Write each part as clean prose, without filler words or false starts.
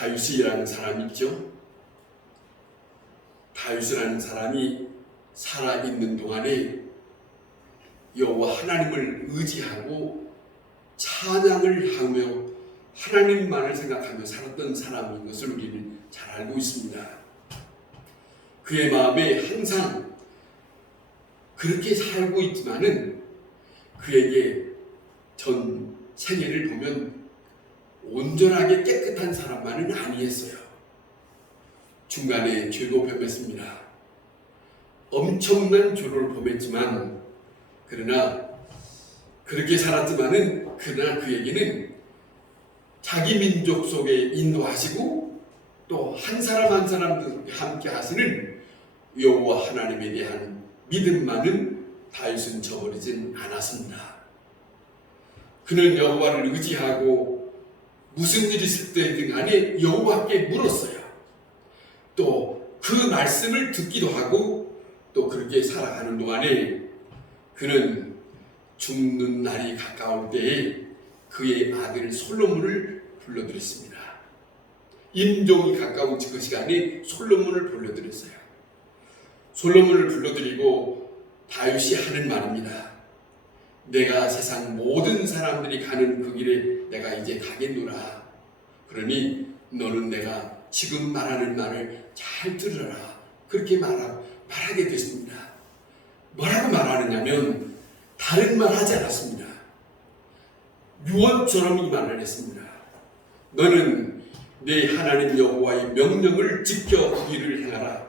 다윗이라는 사람이 있죠. 다윗이라는 사람이 살아있는 동안에 여호와 하나님을 의지하고 찬양을 하며 하나님만을 생각하며 살았던 사람인 것을 우리는 잘 알고 있습니다. 그의 마음에 항상 그렇게 살고 있지만은 그에게 전 생애를 보면 온전하게 깨끗한 사람만은 아니었어요. 중간에 죄도 범했습니다. 엄청난 죄를 범했지만 그러나 그렇게 살았지만은 그러나 그에게는 자기 민족 속에 인도하시고 또 한 사람 한 사람 함께 하시는 여호와 하나님에 대한 믿음만은 다윗은 저버리진 않았습니다. 그는 여호와를 의지하고 무슨 일이 있을 때든 간에 여호와께 물었어요. 또 그 말씀을 듣기도 하고 또 그렇게 살아가는 동안에 그는 죽는 날이 가까울 때에 그의 아들 솔로몬을 불러들였습니다. 임종이 가까운 그 시간에 솔로몬을 불러들였어요. 솔로몬을 불러들이고 다윗이 하는 말입니다. 내가 세상 모든 사람들이 가는 그 길에 내가 이제 가겠노라. 그러니 너는 내가 지금 말하는 말을 잘 들으라. 그렇게 말하게 됐습니다. 뭐라고 말하느냐면 다른 말 하지 않았습니다. 유언처럼 이 말을 했습니다. 너는 내 하나님 여호와의 명령을 지켜 그 길을 행하라.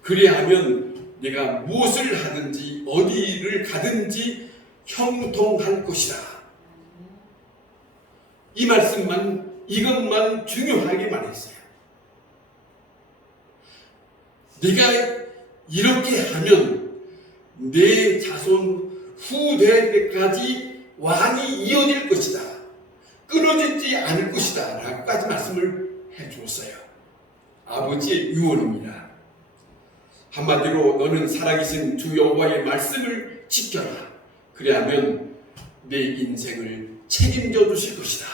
그리하면 네가 무엇을 하든지 어디를 가든지 형통할 것이다. 이 말씀만 이것만 중요하게 말했어요. 네가 이렇게 하면 내 자손 후대까지 왕이 이어질 것이다. 끊어지지 않을 것이다. 라고까지 말씀을 해주었어요. 아버지의 유언입니다. 한마디로 너는 살아계신 주 여호와의 말씀을 지켜라. 그래야면 내 인생을 책임져 주실 것이다.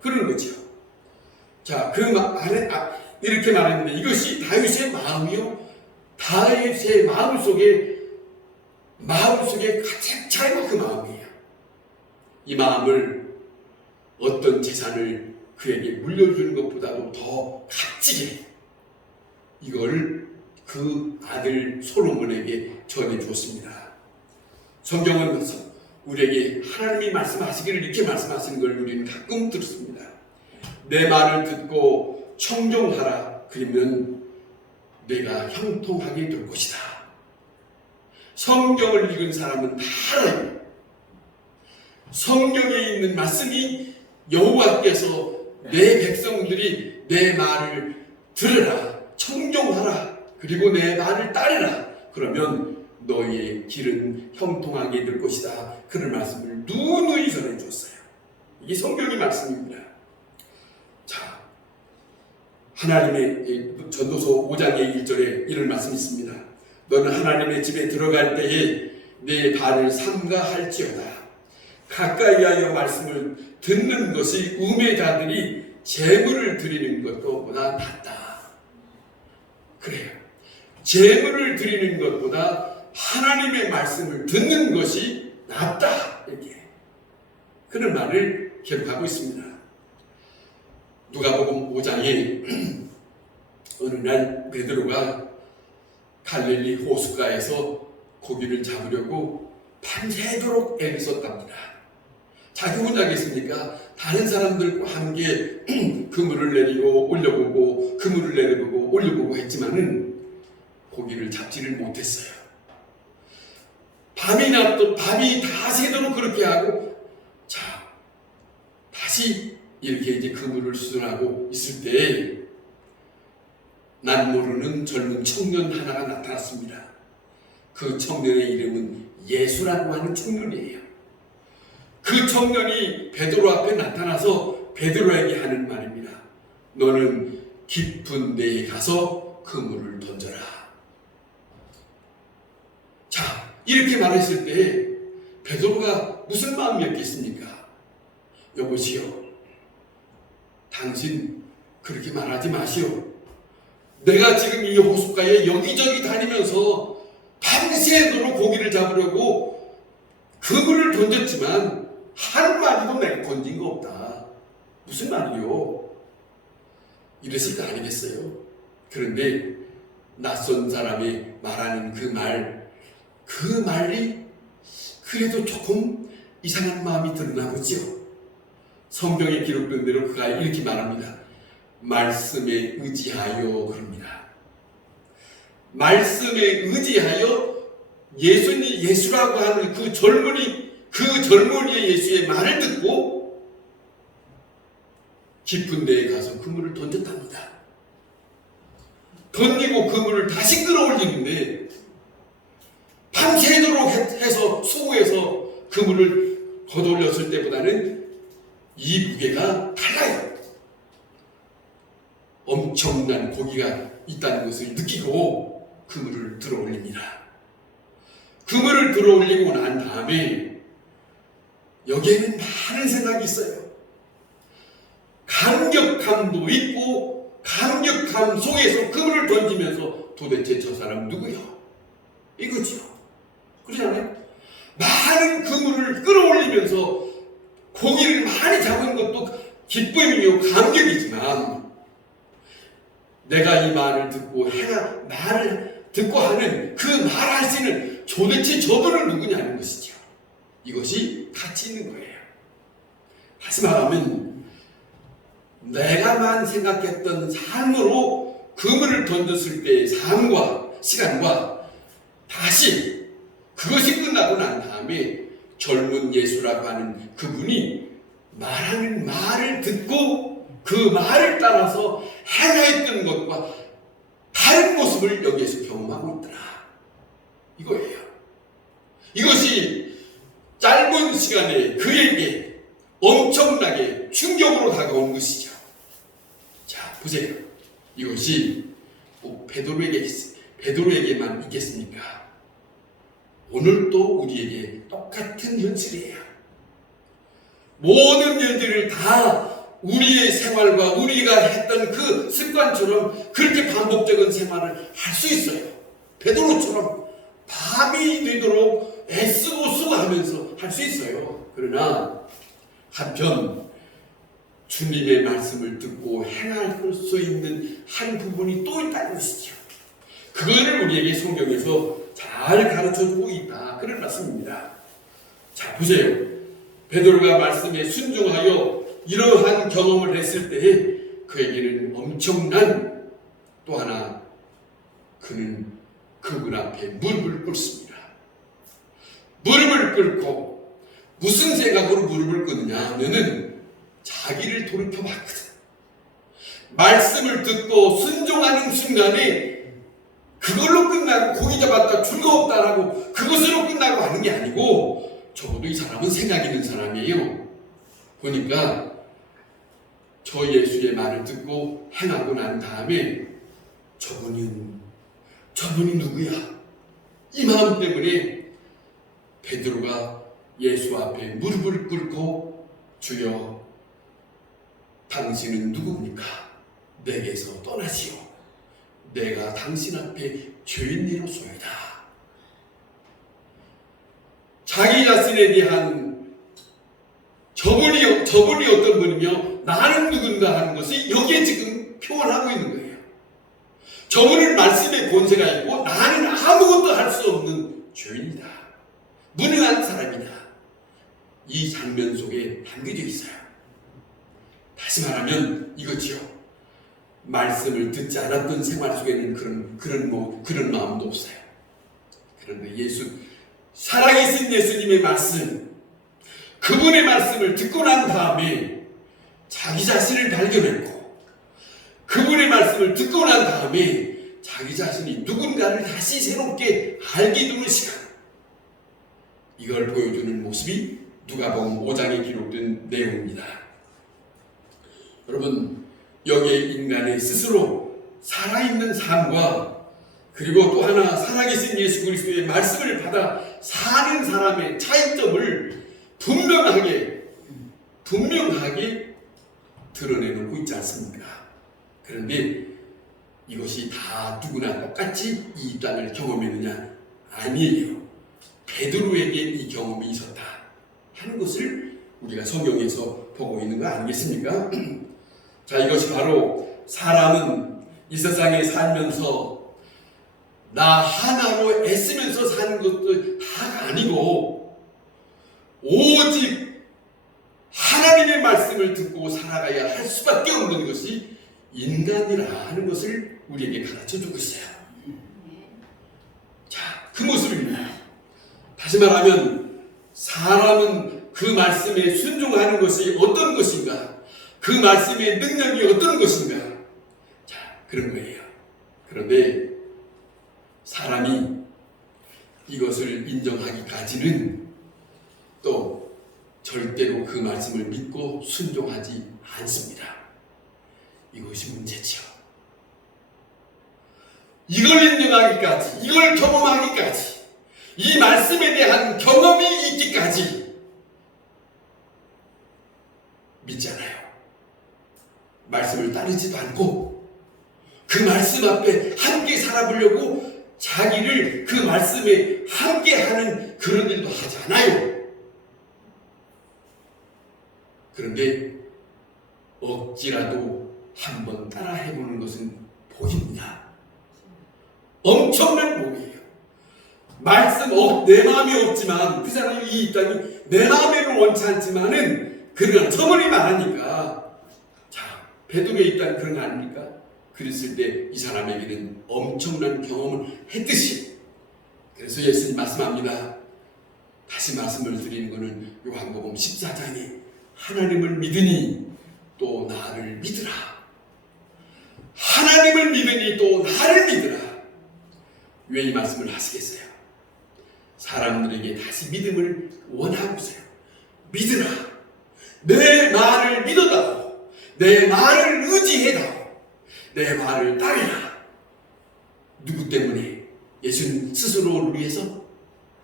그런 거죠. 자, 그 말에 이렇게 말했는데 이것이 다윗의 마음이요. 다윗의 마음 속에 가득 차 있는 그 마음이에요. 이 마음을 어떤 재산을 그에게 물려주는 것보다도 더 값지게 이걸 그 아들 솔로몬에게 전해주었습니다. 성경은 우리에게 하나님이 말씀하시기를 이렇게 말씀하시는 걸 우리는 가끔 들었습니다. 내 말을 듣고 청종하라. 그러면 내가 형통하게 될 것이다. 성경을 읽은 사람은 다 알아요. 성경에 있는 말씀이 여호와께서 내 백성들이 내 말을 들으라, 청종하라, 그리고 내 말을 따르라. 그러면 너희의 길은 형통하게 될 것이다. 그런 말씀을 누누이 전해주었어요. 이게 성경의 말씀입니다. 자, 하나님의 전도서 5장의 1절에 이런 말씀이 있습니다. 너는 하나님의 집에 들어갈 때에 내 발을 삼가할지어다. 가까이 하여 말씀을 듣는 것이 우매자들이 제물을 드리는 것보다 낫다. 그래요. 제물을 드리는 것보다 하나님의 말씀을 듣는 것이 낫다. 이렇게 그런 말을 기록하고 있습니다. 누가복음 5장에 어느 날 베드로가 갈릴리 호숫가에서 고기를 잡으려고 밤새도록 애를 썼답니다. 자기 혼자겠습니까? 다른 사람들과 함께 그물을 내리고 올려보고 그물을 내려보고 올려보고 했지만은 고기를 잡지를 못했어요. 밤이 다 새도록 그렇게 하고 자 다시 이렇게 이제 그물을 수선하고 있을 때에 난 모르는 젊은 청년 하나가 나타났습니다. 그 청년의 이름은 예수라고 하는 청년이에요. 그 청년이 베드로 앞에 나타나서 베드로에게 하는 말입니다. 너는 깊은 데에 가서 그물을 던져라. 자, 이렇게 말했을 때 베드로가 무슨 마음이었겠습니까? 여보시오, 당신 그렇게 말하지 마시오. 내가 지금 이 호숫가에 여기저기 다니면서 밤새도록 고기를 잡으려고 그물을 던졌지만 한 마리도 내가 건진 거 없다. 무슨 말이요? 이러실 거 아니겠어요? 그런데 낯선 사람이 말하는 그 말이 그래도 조금 이상한 마음이 드나 보지요. 성경에 기록된 대로 그가 이렇게 말합니다. 말씀에 의지하여 그럽니다. 말씀에 의지하여 예수라고 하는 그 젊은이의 예수의 말을 듣고 깊은 데에 가서 그물을 던졌답니다. 던지고 그물을 다시 끌어올리는데 밤새도록 해서 수고해서 그물을 걷어올렸을 때보다는 이 무게가 달라요. 엄청난 고기가 있다는 것을 느끼고 그물을 들어올립니다. 그물을 들어올리고 난 다음에 여기에는 많은 생각이 있어요. 감격함도 있고 감격함 속에서 그물을 던지면서 도대체 저 사람 누구야? 이거죠. 그렇잖아요? 많은 그물을 끌어올리면서 고기를 많이 잡은 것도 기쁨이요 감격이지만 내가 이 말을 듣고 말을 듣고 하는 그 말할 수 있는 도대체 저분은 누구냐는 것이죠. 이것이 가치 있는 거예요. 다시 말하면 내가만 생각했던 삶으로 그물을 던졌을 때의 삶과 시간과 다시 그것이 끝나고 난 다음에 젊은 예수라고 하는 그분이 말하는 말을 듣고 그 말을 따라서 행했던 것과 다른 모습을 여기에서 경험하고 있더라. 이거예요. 이것이 짧은 시간에 그에게 엄청나게 충격으로 다가온 것이죠. 자, 보세요. 이것이 꼭 베드로에게만 있겠습니까? 오늘도 우리에게 똑같은 현실이에요. 모든 일들을 다 우리의 생활과 우리가 했던 그 습관처럼 그렇게 반복적인 생활을 할 수 있어요. 베드로처럼 밤이 되도록 애쓰고 수고하면서 할 수 있어요. 그러나 한편 주님의 말씀을 듣고 행할 수 있는 한 부분이 또 있다는 것이죠. 그거를 우리에게 성경에서 잘 가르쳐주고 있다. 그런 말씀입니다. 자, 보세요. 베드로가 말씀에 순종하여 이러한 경험을 했을 때에 그에게는 엄청난 또 하나 그는 그분 앞에 무릎을 꿇습니다. 무릎을 꿇고 무슨 생각으로 무릎을 꿇느냐 하면은 자기를 돌이켜봤거든. 말씀을 듣고 순종하는 순간에 그걸로 끝나고 고기 잡았다 즐거웠다라고 그것으로 끝나고 하는 게 아니고 적어도 이 사람은 생각 있는 사람이에요. 보니까 저 예수의 말을 듣고 행하고 난 다음에 저분이 누구야? 이 마음 때문에 베드로가 예수 앞에 무릎을 꿇고 주여 당신은 누굽니까? 내게서 떠나시오. 내가 당신 앞에 죄인이로소이다. 자기 자신에 대한 저분이 어떤 분이며 나는 누군가 하는 것이 여기에 지금 표현하고 있는 거예요. 저분은 말씀의 권세가 있고 나는 아무것도 할 수 없는 죄인이다. 무능한 사람이다. 이 장면 속에 담겨져 있어요. 다시 말하면 이거지요. 말씀을 듣지 않았던 생활 속에는 그런 마음도 없어요. 그런데 살아계신 예수님의 말씀, 그분의 말씀을 듣고 난 다음에 자기 자신을 발견했고, 그분의 말씀을 듣고 난 다음에 자기 자신이 누군가를 다시 새롭게 알게 되는 시간, 이걸 보여주는 모습이 누가복음 5장에 기록된 내용입니다. 여러분, 여기에 인간의 스스로 살아있는 삶과 그리고 또 하나 살아계신 예수 그리스도의 말씀을 받아 사는 사람의 차이점을 분명하게 드러내놓고 있지 않습니까? 그런데 이것이 다 누구나 똑같이 이 입단을 경험했느냐? 아니에요. 베드로에게 이 경험이 있었다 하는 것을 우리가 성경에서 보고 있는 거 아니겠습니까? 자, 이것이 바로 사람은 이 세상에 살면서 나 하나로 애쓰면서 사는 것도 다가 아니고 오직 하나님의 말씀을 듣고 살아가야 할 수밖에 없는 것이 인간이라 하는 것을 우리에게 가르쳐주고 있어요. 자, 그 모습입니다. 다시 말하면 사람은 그 말씀에 순종하는 것이 어떤 것인가, 그 말씀의 능력이 어떤 것인가, 자, 그런 거예요. 그런데 사람이 이것을 인정하기까지는 또 절대로 그 말씀을 믿고 순종하지 않습니다. 이것이 문제죠. 이걸 인정하기까지, 이걸 경험하기까지, 이 말씀에 대한 경험이 있기까지 믿지 않아요. 말씀을 따르지도 않고 그 말씀 앞에 함께 살아보려고 자기를 그 말씀에 함께하는 그런 일도 하지 않아요. 그런데 억지라도 한번 따라 해보는 것은 복입니다. 엄청난 복이에요. 말씀 내 마음이 없지만 그 사람이 이 입장이 내 마음에는 원치 않지만은 그러나 저번에 말하니까 자, 베드로의 입장 그런 거 아닙니까? 그랬을 때 이 사람에게는 엄청난 경험을 했듯이 그래서 예수님 말씀합니다. 다시 말씀을 드리는 것은 요한복음 14장에 하나님을 믿으니 또 나를 믿으라. 하나님을 믿으니 또 나를 믿으라. 왜 이 말씀을 하시겠어요? 사람들에게 다시 믿음을 원하고서요. 믿으라. 내 말을 믿어다오. 내 말을 의지해다오. 내 말을 따르라. 누구 때문에? 예수님 스스로를 위해서?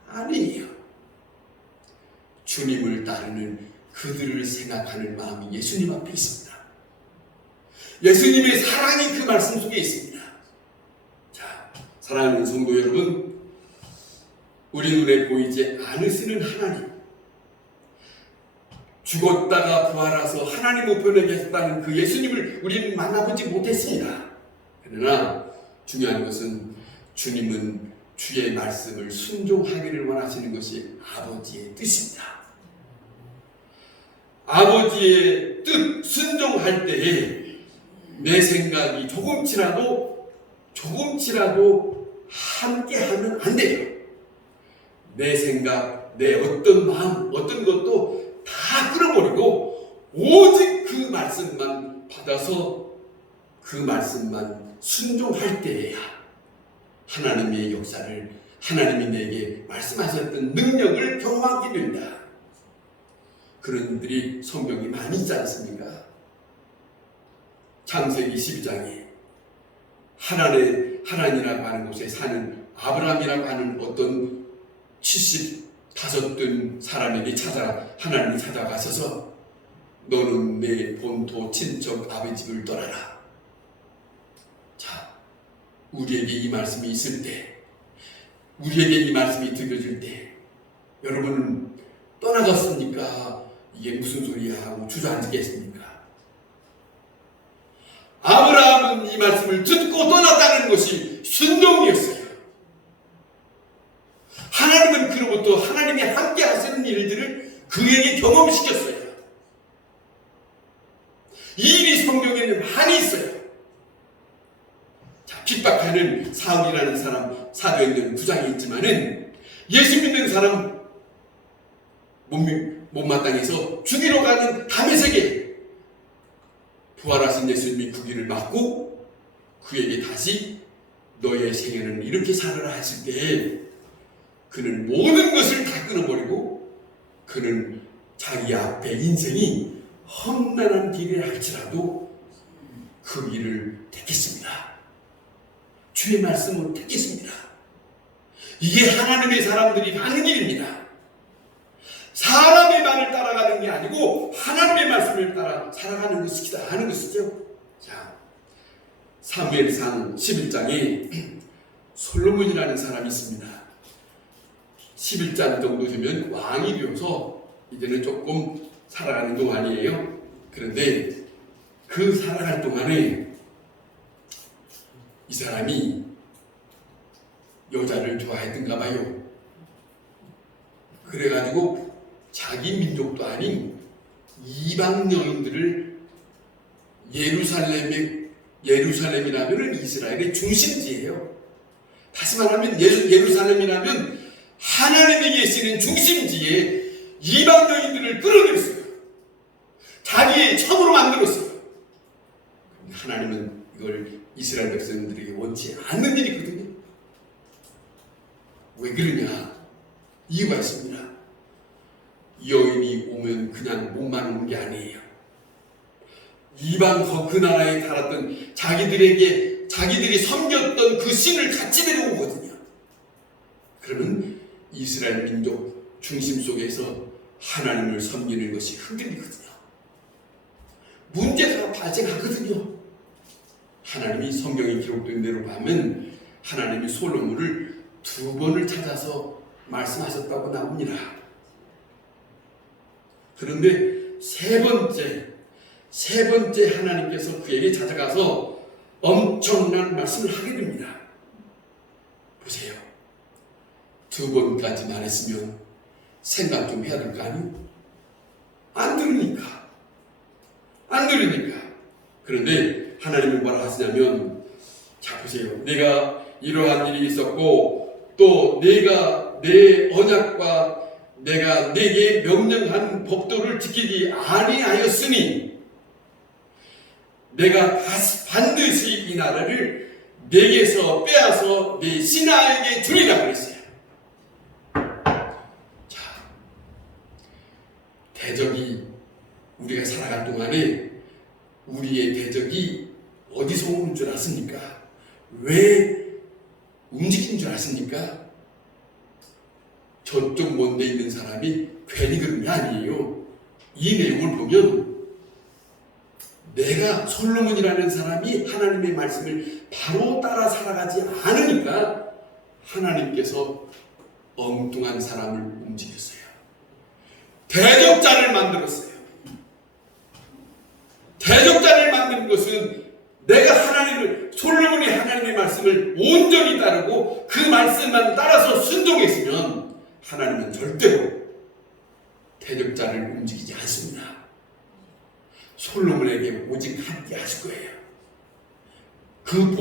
아니에요. 주님을 따르는 그들을 생각하는 마음이 예수님 앞에 있습니다. 예수님의 사랑이 그 말씀 속에 있습니다. 자, 사랑하는 성도 여러분, 우리 눈에 보이지 않으시는 하나님, 죽었다가 부활하서 하나님 우편에 계셨다는 그 예수님을 우리는 만나보지 못했습니다. 그러나 중요한 것은 주님은 주의 말씀을 순종하기를 원하시는 것이 아버지의 뜻입니다. 아버지의 뜻 순종할 때에 내 생각이 조금치라도 함께하면 안 돼요. 내 생각, 내 어떤 마음, 어떤 것도 다 끌어버리고 오직 그 말씀만 받아서 그 말씀만 순종할 때에야 하나님의 역사를, 하나님이 내게 말씀하셨던 능력을 경험하게 된다. 그런 일들이 성경이 많이 있지 않습니까? 창세기 12장에 하란이라고 하는 곳에 사는 아브라함이라고 하는 어떤 75된 사람에게 하나님이 찾아가셔서 너는 내 본토 친척 아버지 집을 떠나라. 자, 우리에게 이 말씀이 있을 때, 우리에게 이 말씀이 들려질 때 여러분은 떠나갔습니까? 이게 무슨 소리야 하고 주저앉겠습니까? 아브라함은 이 말씀을 듣고 떠났다는 것이 순종이었어요. 하나님은 그로부터 하나님이 함께 하시는 일들을 그에게 경험시켰어요. 이 일이 성경에는 많이 있어요. 자, 핍박하는 사울이라는 사람 사도행전 9장에 있지만은 예수 믿는 사람 못마땅해서 죽이러 가는 다메섹에 부활하신 예수님이 그 길을 막고 그에게 다시 너의 생애는 이렇게 살아라 하실 때에 그는 모든 것을 다 끊어버리고 그는 자기 앞에 인생이 험난한 길을 할지라도 그 길을 택했습니다. 주의 말씀을 택했습니다. 이게 하나님의 사람들이 가는 길입니다. 사람의 말을 따라가는 게 아니고 하나님의 말씀을 따라 살아가는 것이다 하는 것이죠. 자, 사무엘상 11장에 솔로몬이라는 사람이 있습니다. 11장 정도 되면 왕이 되어서 이제는 조금 살아가는 동안이에요. 그런데 그 살아갈 동안에 이 사람이 여자를 좋아했던가 봐요. 그래가지고 자기 민족도 아닌 이방 여인들을 예루살렘이라면 이스라엘의 중심지예요. 다시 말하면 예루살렘이라면 하나님이 계시는 중심지에 이방 여인들을 끌어들였어요. 자기의 처으로 만들었어요. 하나님은 이걸 이스라엘 백성들에게 원치 않는 일이거든요. 왜 그러냐? 이유가 있습니다. 여인이 오면 그냥 몸만 오는 게 아니에요. 이방 그 나라에 살았던 자기들이 섬겼던 그 신을 같이 데려오거든요. 그러면 이스라엘 민족 중심 속에서 하나님을 섬기는 것이 흔들리거든요. 문제가 발생하거든요. 하나님이 성경에 기록된 대로 보면 하나님이 솔로몬을 2번을 찾아서 말씀하셨다고 나옵니다. 그런데 세 번째 하나님께서 그에게 찾아가서 엄청난 말씀을 하게 됩니다. 보세요. 2번까지 말했으면 생각 좀 해야 될 거 아니에요? 안 들으니까. 그런데 하나님은 뭐라 하시냐면, 자 보세요. 내가 이러한 일이 있었고 또 내가 내 언약과 내가 내게 명령한 법도를 지키지 아니하였으니 내가 반드시 이 나라를 내게서 빼앗아 내 신하에게 주리라 그랬어요. 자, 대적이 우리가 살아갈 동안에 우리의 대적이 어디서 오는 줄 아십니까? 왜 움직이는 줄 아십니까? 저쪽 먼데 있는 사람이 괜히 그런 게 아니에요. 이 내용을 보면 내가 솔로몬이라는 사람이 하나님의 말씀을 바로 따라 살아가지 않으니까 하나님께서 엉뚱한 사람을 움직였어요. 대적자를 만들었어요. 대적자를 만든 것은 내가 솔로몬이 하나님의 말씀을 온전히 따르고 그 말씀만 따라서 순종했으면 하나님은 절대로 대적자를 움직이지 않습니다. 솔로몬에게 오직 함께 하실 거예요. 그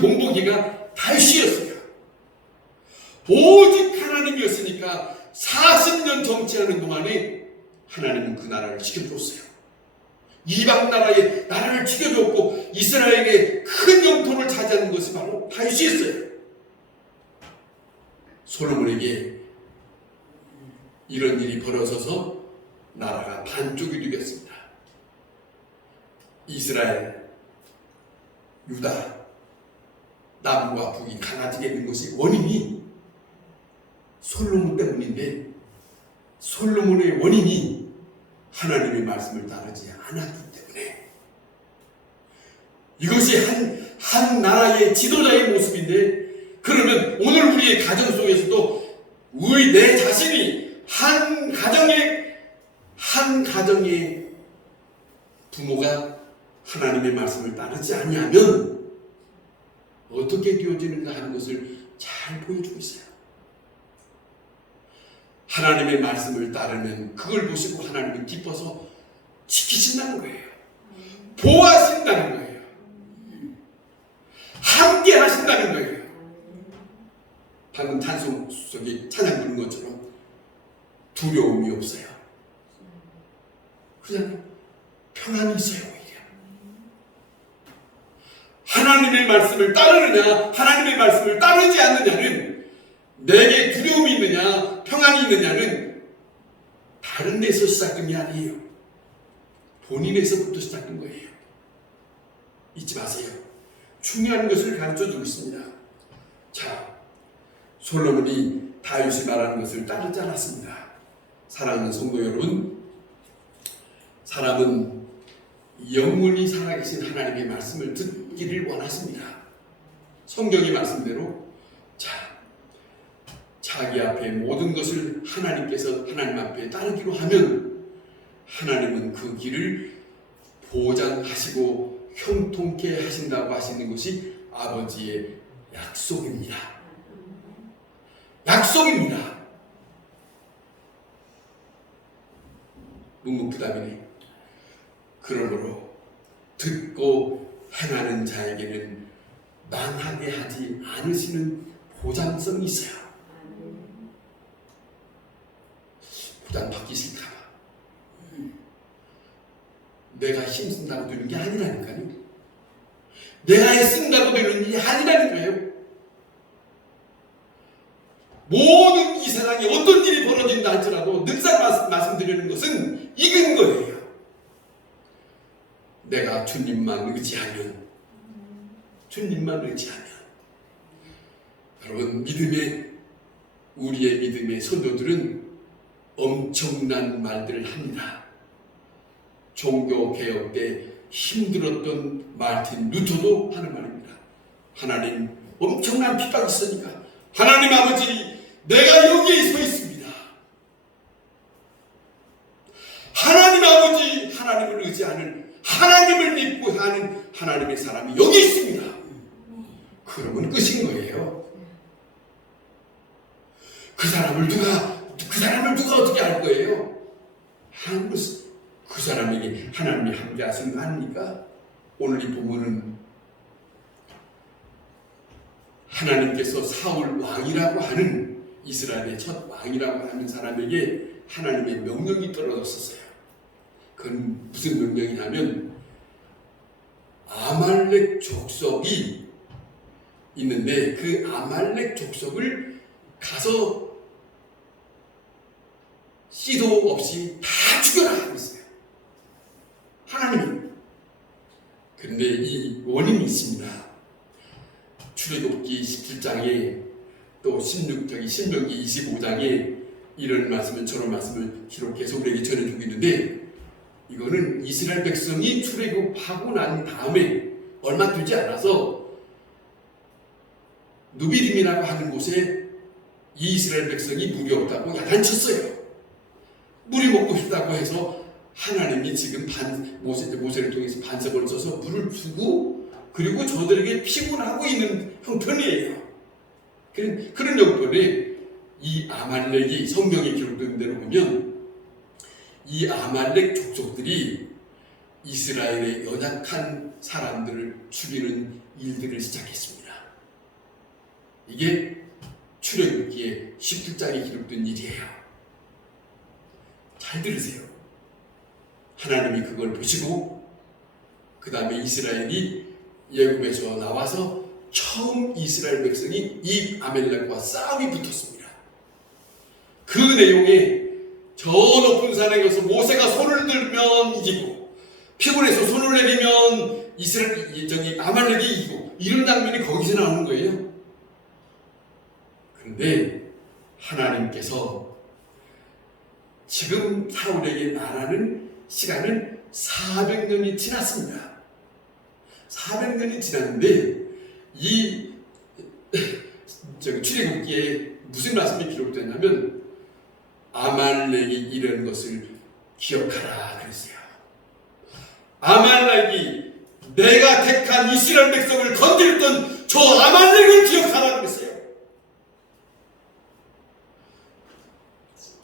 본보기가 다윗이었어요. 오직 하나님이었으니까 40년 정치하는 동안에 하나님은 그 나라를 지켜줬어요. 이방 나라에 나라를 지켜줬고 이스라엘에게 큰 영토를 차지하는 것이 바로 다윗이었어요. 솔로몬에게 이런 일이 벌어져서 나라가 반쪽이 되었습니다. 이스라엘, 유다, 남과 북이 강해지게 된 것이 원인이 솔로몬 때문인데 솔로몬의 원인이 하나님의 말씀을 따르지 않았기 때문에 이것이 한 나라의 지도자의 모습인데 그러면 오늘 우리의 가정 속에서도 내 자신이 한 가정의 부모가 하나님의 말씀을 따르지 아니하면 어떻게 되어지는가 하는 것을 잘 보여주고 있어요. 하나님의 말씀을 따르면 그걸 보시고 하나님은 기뻐서 지키신다는 거예요. 보호하신다는 거예요. 함께 하신다는 거예요. 방금 찬송 속에 찬양 부른 것처럼 두려움이 없어요. 그냥 평안이 있어요. 오히려 하나님의 말씀을 따르느냐 하나님의 말씀을 따르지 않느냐는 내게 두려움이 있느냐 평안이 있느냐는 다른 데서 시작된 게 아니에요. 본인에서부터 시작된 거예요. 잊지 마세요. 중요한 것을 가르쳐주고 있습니다. 자, 솔로몬이 다윗이 말하는 것을 따르지 않았습니다. 사랑하는 성도 여러분, 사람은 영원히 살아계신 하나님의 말씀을 듣기를 원하십니다. 성경의 말씀대로 자기 앞에 모든 것을 하나님께서 하나님 앞에 따르기로 하면 하나님은 그 길을 보장하시고 형통케 하신다고 하시는 것이 아버지의 약속입니다. 약속입니다. 묵묵부답이네. 그러므로 듣고 행하는 자에게는 망하게 하지 않으시는 보장성이 있어요. 보장받기 싫다. 내가 힘쓴다고 되는 게 아니라니까요. 내가 애쓴다고 되는 일이 아니라는 거예요. 모든 이 세상에 어떤 일이 벌어진다 할지라도 늘상 말씀드리는 것은 이긴 거예요. 내가 주님만 의지하면, 여러분, 우리의 믿음의 선조들은 엄청난 말들을 합니다. 종교개혁 때 힘들었던 마르틴 루터도 하는 말입니다. 하나님, 엄청난 핍박이 있으니까 하나님 아버지, 내가 여기에 서 있습니다. 하나님 아버지, 하나님을 의지하는, 하나님을 믿고 하는 하나님의 사람이 여기 있습니다. 그러면 끝인 거예요. 그 사람을 누가 어떻게 할 거예요? 그 사람에게 하나님이 함께 하시는 거 아닙니까? 오늘 이 부분은 그래서 사울 왕이라고 하는 이스라엘의 첫 왕이라고 하는 사람에게 하나님의 명령이 떨어졌었어요. 그건 무슨 명령이냐면 아말렉 족속이 있는데 그 아말렉 족속을 가서 씨도 없이 다 죽여라 그랬어요. 하나님이. 그런데 이 원인이 있습니다. 출애굽기 17장에 또 신명기 25장에 이런 말씀을 저런 말씀을 기록해서 우리에게 전해주고 있는데 이거는 이스라엘 백성이 출애굽하고 난 다음에 얼마 되지 않아서 누비림이라고 하는 곳에 이 이스라엘 백성이 물이 없다고 야단쳤어요. 물이 먹고 싶다고 해서 하나님이 지금 모세를 통해서 반석을 써서 물을 주고 그리고 저들에게 피곤하고 있는 형편이에요. 그런 형편에 이 아말렉이 성경에 기록된 대로 보면 이 아말렉 족속들이 이스라엘의 연약한 사람들을 죽이는 일들을 시작했습니다. 이게 출애굽기의 17장에 기록된 일이에요. 잘 들으세요. 하나님이 그걸 보시고 그 다음에 이스라엘이 애굽에서 나와서 처음 이스라엘 백성이 이 아말렉과 싸움이 붙었습니다. 그 내용에 저 높은 산에 가서 모세가 손을 들면 이기고 피곤해서 손을 내리면 아말렉이 이기고 이런 장면이 거기서 나오는 거예요. 그런데 하나님께서 지금 사울에게 말하는 시간은 400년이 지났습니다. 400년이 지났는데 이 출애굽기에 무슨 말씀이 기록됐냐면 아말렉이 이런 것을 기억하라 그랬어요. 아말렉이 내가 택한 이스라엘 백성을 건드렸던 저 아말렉을 기억하라 그랬어요.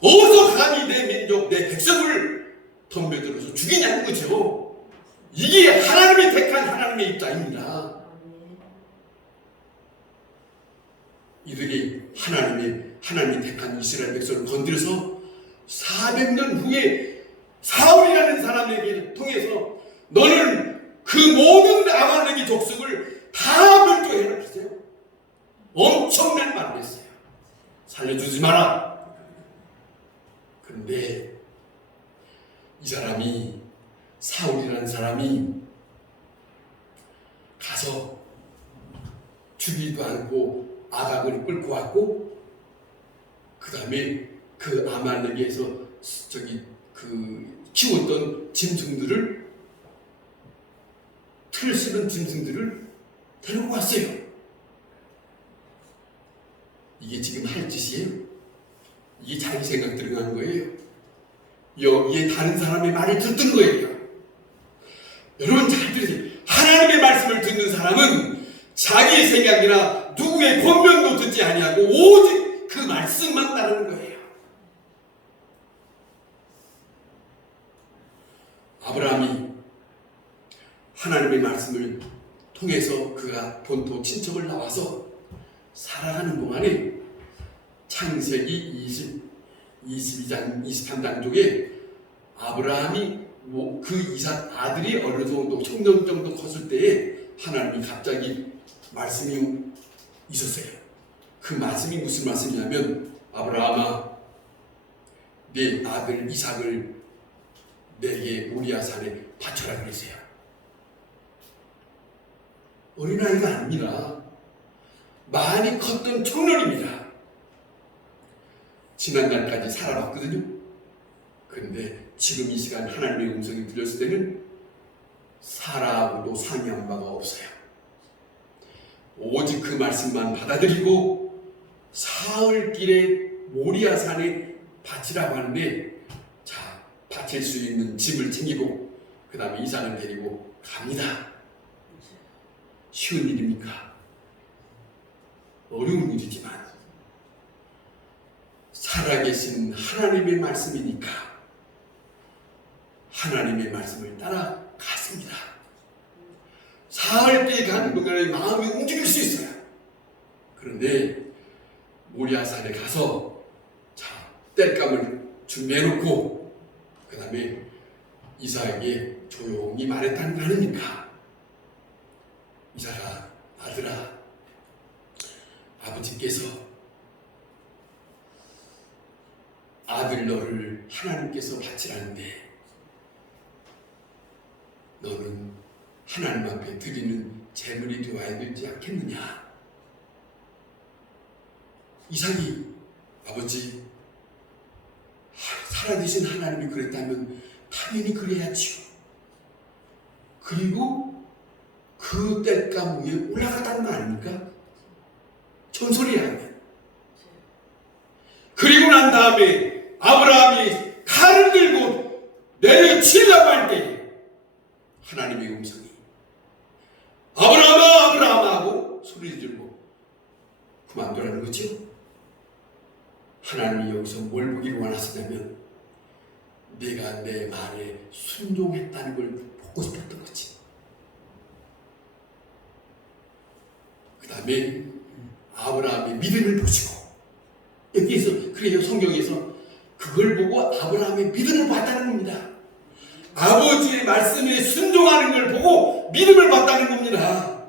어디서 감히 내 민족, 내 백성을 덤벼들어서 죽이냐는 거죠. 이게 하나님이 택한 하나님의 입장입니다. 이들이 하나님이 택한 이스라엘 백성을 건드려서 400년 후에 사울이라는 사람에게 통해서 너는 그 모든 아말렉의 족속을 다 멸종해라 그랬어요. 엄청난 말을 했어요. 살려주지 마라. 그런데 이 사람이 사울이라는 사람이 가서 죽이지도 않고 아각을 끌고 왔고 그 다음에 그 아말렉에서 키웠던 짐승들을 풀 씹은 짐승들을 데리고 왔어요. 이게 지금 할 짓이에요? 이게 자기 생각 들어간 거예요? 여기에 다른 사람의 말을 듣는 거예요. 여러분 잘 들으세요. 하나님의 말씀을 듣는 사람은 자기의 생각이나 누구의 권면도 듣지 아니하고 오직 그 말씀만 따르는 거예요. 아브라함이 하나님의 말씀을 통해서 그가 본토 친척을 나와서 살아가는 동안에 창세기 22장 23장 쪽에 아브라함이 그 이삭 아들이 어느 정도 청년 정도 컸을 때에 하나님이 갑자기 말씀이 있었어요. 그 말씀이 무슨 말씀이냐면 아브라함아 내 아들 이삭을 내게 모리아 산에 바쳐라 그러세요. 어린아이가 아닙니다. 많이 컸던 청년입니다. 지난날까지 살아봤거든요. 그런데 지금 이 시간 하나님의 음성이 들렸을 때는 사라하고도 상의한 바가 없어요. 오직 그 말씀만 받아들이고 사흘길에 모리아 산에 바치라고 하는데 자, 바칠 수 있는 짐을 챙기고 그 다음에 이삭을 데리고 갑니다. 쉬운 일입니까? 어려운 일이지만 살아계신 하나님의 말씀이니까 하나님의 말씀을 따라갔습니다. 사흘째 가는 동안에 마음이 움직일 수 있어요. 그런데 모리아산에 가서 자, 땔감을 준비해놓고 그 다음에 이삭에게 조용히 말했다는 거 아닙니까? 이삭아, 아들아, 아버지께서 아들 너를 하나님께서 바치라는데 너는 하나님 앞에 드리는 제물이 되어야 되지 않겠느냐? 이삭이 아버지 살아계신 하나님이 그랬다면 당연히 그래야지요. 그리고 그 땔감 위에 올라갔다는 거 아닙니까? 전설이야 하면. 그리고 난 다음에 아브라함이 칼을 들고 내려치려고 할 때 하나님의 음성이 아브라함아 아브라함아 하고 소리 들고 그만두라는 거죠. 하나님이 여기서 뭘 보기를 원하시냐면 내가 내 말에 순종했다는 걸 보고 싶었던 거지. 그 다음에 아브라함의 믿음을 보시고 여기에서 그래요 성경에서 그걸 보고 아브라함의 믿음을 봤다는 겁니다. 아버지의 말씀에 순종하는 걸 보고 믿음을 봤다는 겁니다.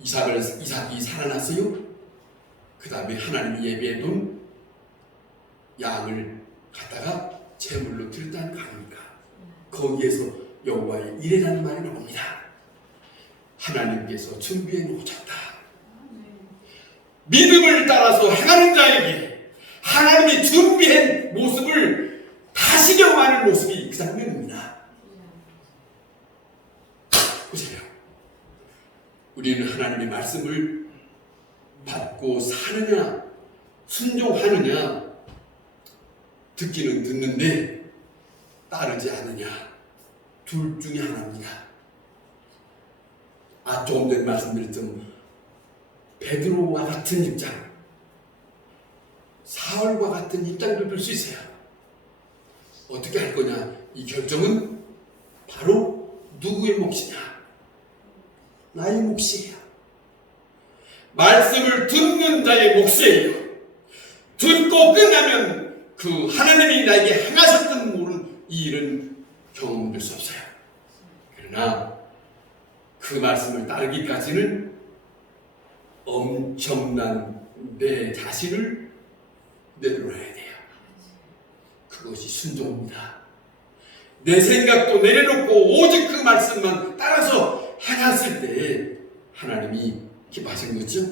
이삭이 살아났어요. 그 다음에 하나님이 예배해둔 양을 갖다가 제물로 드렸다는 거 아닙니까? 거기에서 여호와의 이레라는 말이 나옵니다. 하나님께서 준비해 놓으셨다. 믿음을 따라서 행하는 자에게 하나님이 준비한 모습을 다시 경험하는 모습이 그 장면입니다. 보세요. 우리는 하나님의 말씀을 받고 사느냐 순종하느냐 듣기는 듣는데 따르지 않느냐 둘 중에 하나입니다. 조금 전에 말씀드렸던 베드로와 같은 입장, 사울과 같은 입장도 볼 수 있어요. 어떻게 할 거냐? 이 결정은 바로 누구의 몫이냐? 나의 몫이에요. 말씀을 듣는 자의 몫이에요. 듣고 끝나면 그 하나님이 나에게 행하셨던 모든 이 일은 경험될 수 없어요. 그러나 그 말씀을 따르기까지는 엄청난 내 자신을 내려놔야 돼요. 그것이 순종입니다. 내 생각도 내려놓고 오직 그 말씀만 따라서 행했을 때 하나님이 기뻐하신 거죠.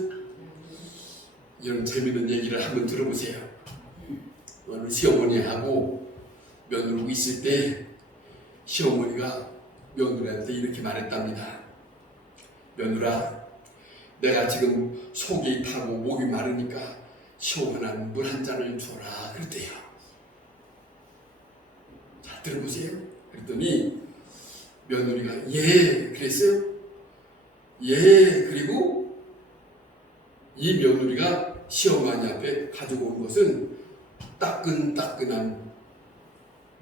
이런 재미있는 얘기를 한번 들어보세요. 어느 시어머니하고 며느리고 있을 때 시어머니가 며느리한테 이렇게 말했답니다. 며느라, 내가 지금 속이 타고 목이 마르니까 시원한 물 한 잔을 줘라 그랬대요. 자, 들어보세요. 그랬더니 며느리가 예 그랬어요. 예. 그리고 이 며느리가 시어머니 앞에 가지고 온 것은 따끈따끈한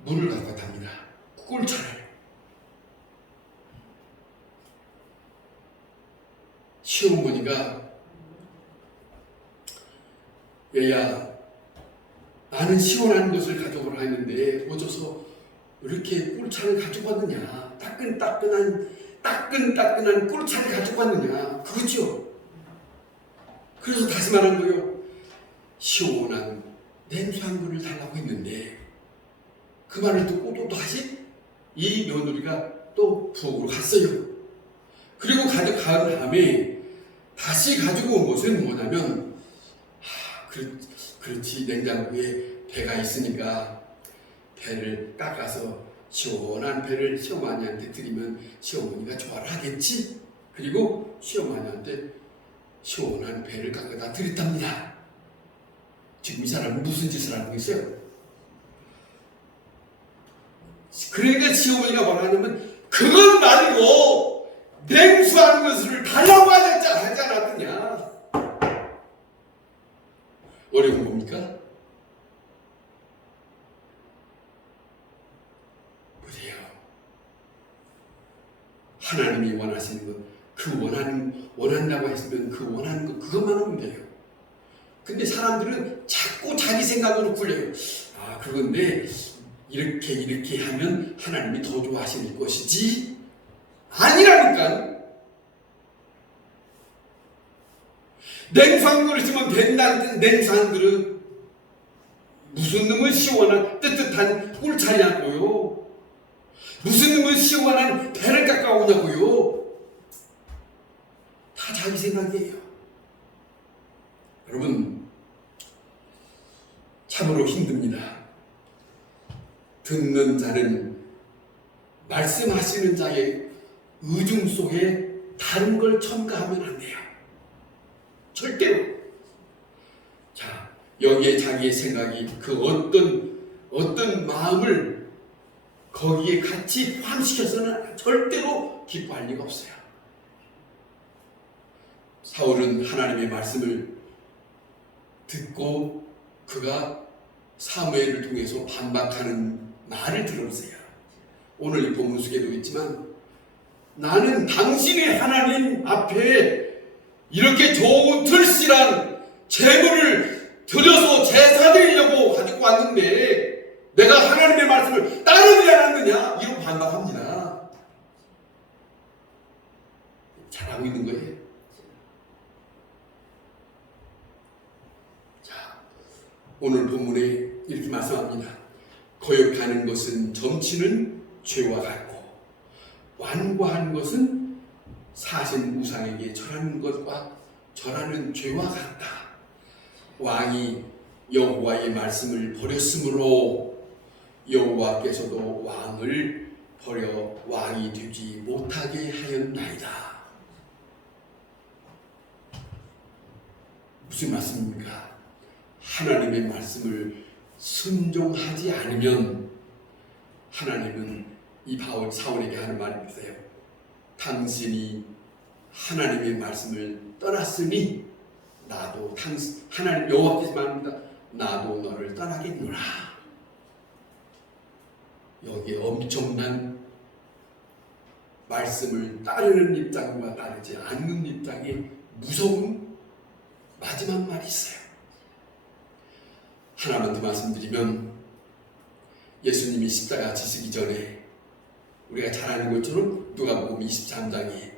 물을 갖고 왔답니다. 꿀차를. 시어머니가 얘야, 나는 시원한 것을 가져오라 했는데 어째서 이렇게 꿀차를 가지고 왔느냐, 따끈따끈한 꿀차를 가지고 왔느냐, 그거죠. 그래서 다시 말한 거요. 시원한 냉수한 물을 달라고 했는데 그 말을 듣고 또 다시 이 며느리가 또 부엌으로 갔어요. 그리고 간 다음에 다시 가지고 온 것은 뭐냐면, 그렇지, 냉장고에 배가 있으니까 배를 깎아서 시원한 배를 시어머니한테 드리면 시어머니가 좋아를 하겠지. 그리고 시어머니한테 시원한 배를 깎아다 드렸답니다. 지금 이 사람은 무슨 짓을 하고 있어요? 그러니까 시어머니가 뭐라 하냐면, 그것 말고 냉수한 것을 달라고 하지 않았느냐. 어려운 겁니까? 보세요. 하나님이 원하시는 것, 원한다고 했으면 그 원하는 것, 그것만 하면 돼요. 근데 사람들은 자꾸 자기 생각으로 굴려요. 그건데, 이렇게 하면 하나님이 더 좋아하실 것이지. 아니라니까. 냉수한 그릇이면 된다는 냉수한 그릇. 무슨 놈은 시원한 뜨뜻한 꿀차리냐고요. 무슨 놈은 시원한 배를 깎아오냐고요. 다 자기 생각이에요. 여러분, 참으로 힘듭니다. 듣는 자는 말씀하시는 자의 의중 속에 다른 걸 첨가하면 안 돼요. 절대로. 자, 여기에 자기의 생각이 그 어떤 마음을 거기에 같이 포함시켜서는 절대로 기뻐할 리가 없어요. 사울은 하나님의 말씀을 듣고 그가 사무엘을 통해서 반박하는 말을 들어보세요. 오늘 이 본문 속에도 있지만, 나는 당신의 하나님 앞에 이렇게 좋은 털실한 재물을 들여서 제사 드리려고 가지고 왔는데 내가 하나님의 말씀을 따르지 않았느냐, 이런 반박합니다. 잘하고 있는 거예요. 자, 오늘 본문에 이렇게 말씀합니다. 거역하는 것은 점치는 죄와 같고 완고한 것은 사신 우상에게 절하는 죄와 같다. 왕이 여호와의 말씀을 버렸으므로 여호와께서도 왕을 버려 왕이 되지 못하게 하였나이다. 무슨 말씀입니까? 하나님의 말씀을 순종하지 않으면 하나님은 이 사울에게 하는 말이 있어요. 당신이 하나님의 말씀을 떠났으니 나도 하나님 여호와께서 말합니다. 나도 너를 떠나겠노라. 여기에 엄청난 말씀을 따르는 입장과 따르지 않는 입장의 무서운 마지막 말이 있어요. 하나만 더 말씀드리면, 예수님이 십자가 지시기 전에 우리가 잘 아는 것처럼 누가복음 23장에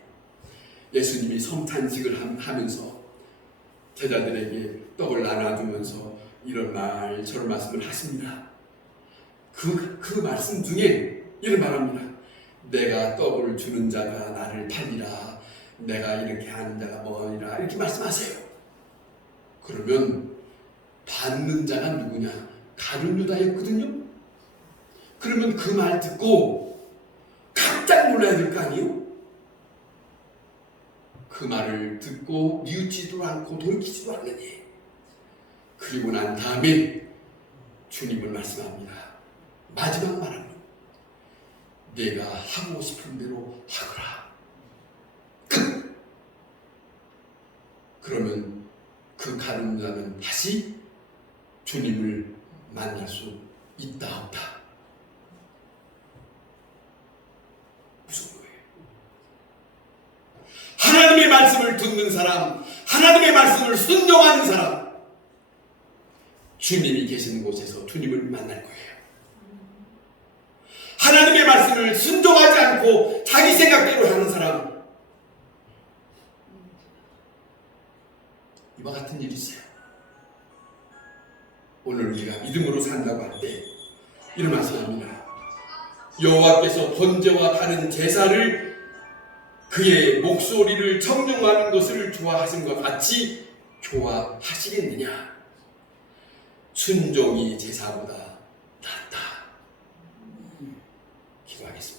예수님이 성탄식을 하면서 제자들에게 떡을 나눠주면서 이런 말 저런 말씀을 하십니다. 그 말씀 중에 이런 말합니다. 내가 떡을 주는 자가 나를 팔리라. 내가 이렇게 하는 자가 뭐니라. 이렇게 말씀하세요. 그러면 받는 자가 누구냐? 가룟 유다였거든요. 그러면 그 말 듣고 몰라야 될 거 아니에요? 그 말을 듣고 뉘우치지도 않고 돌이키지도 않느니 그리고 난 다음에 주님은 말씀합니다. 마지막 말합니다. 내가 하고 싶은 대로 하거라. 끝! 그러면 그 가는 자는 다시 주님을 만날 수 있다 없다? 무슨 거예요? 하나님의 말씀을 듣는 사람, 하나님의 말씀을 순종하는 사람, 주님이 계시는 곳에서 주님을 만날 거예요. 하나님의 말씀을 순종하지 않고 자기 생각대로 하는 사람, 이와 같은 일이 있어요. 오늘 우리가 믿음으로 산다고 할 때 이런 말씀합니다. 여호와께서 번제와 다른 제사를 그의 목소리를 청종하는 것을 좋아하신 것 같이 좋아하시겠느냐? 순종이 제사보다 낫다. 기도하겠습니다.